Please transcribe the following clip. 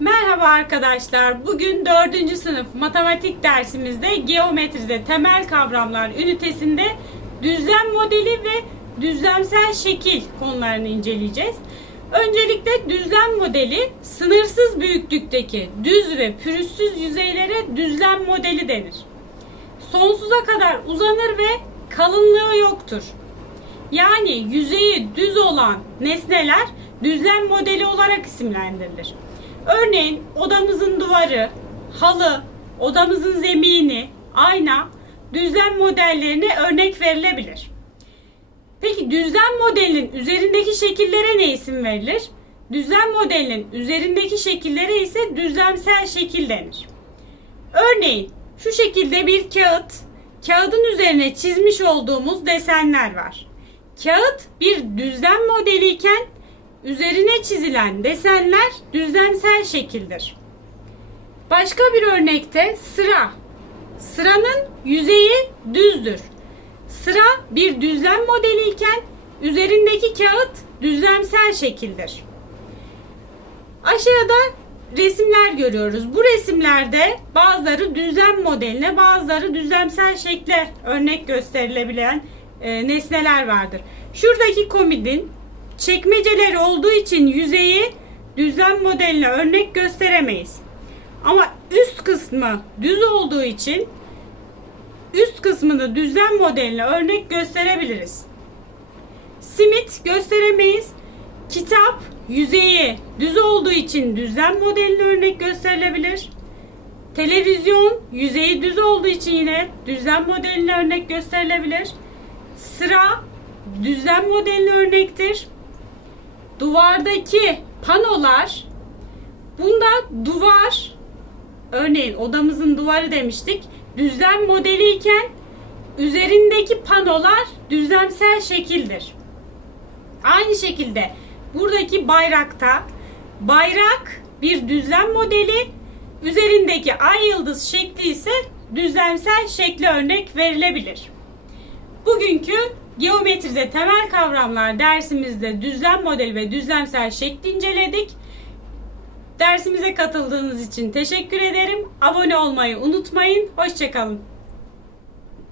Merhaba arkadaşlar. Bugün 4. sınıf matematik dersimizde geometride temel kavramlar ünitesinde düzlem modeli ve düzlemsel şekil konularını inceleyeceğiz. Öncelikle düzlem modeli sınırsız büyüklükteki düz ve pürüzsüz yüzeylere düzlem modeli denir. Sonsuza kadar uzanır ve kalınlığı yoktur. Yani yüzeyi düz olan nesneler düzlem modeli olarak isimlendirilir. Örneğin odamızın duvarı, halı, odamızın zemini, ayna düzlem modellerine örnek verilebilir. Peki düzlem modelinin üzerindeki şekillere ne isim verilir? Düzlem modelinin üzerindeki şekillere ise düzlemsel şekil denir. Örneğin şu şekilde bir kağıt, kağıdın üzerine çizmiş olduğumuz desenler var. Kağıt bir düzlem modeliyken üzerine çizilen desenler düzlemsel şekildir. Başka bir örnekte sıra. Sıranın yüzeyi düzdür. Sıra bir düzlem modeliyken üzerindeki kağıt düzlemsel şekildir. Aşağıda resimler görüyoruz. Bu resimlerde bazıları düzlem modeline, bazıları düzlemsel şekle örnek gösterilebilen e, nesneler vardır. Şuradaki komodin çekmeceleri olduğu için yüzeyi düzlem modeline örnek gösteremeyiz. Ama üst kısmı düz olduğu için üst kısmını düzlem modeline örnek gösterebiliriz. Simit gösteremeyiz. Kitap yüzeyi düz olduğu için düzlem modeline örnek gösterilebilir. Televizyon yüzeyi düz olduğu için yine düzlem modeline örnek gösterilebilir. Sıra düzlem modeline örnektir. Duvardaki panolar bunda duvar örneğin odamızın duvarı demiştik. Düzlem modeli iken üzerindeki panolar düzlemsel şekildir. Aynı şekilde buradaki bayrakta bayrak bir düzlem modeli üzerindeki ay yıldız şekli ise düzlemsel şekle örnek verilebilir. Bugünkü geometride temel kavramlar dersimizde düzlem modeli ve düzlemsel şekli inceledik. Dersimize katıldığınız için teşekkür ederim. Abone olmayı unutmayın. Hoşçakalın.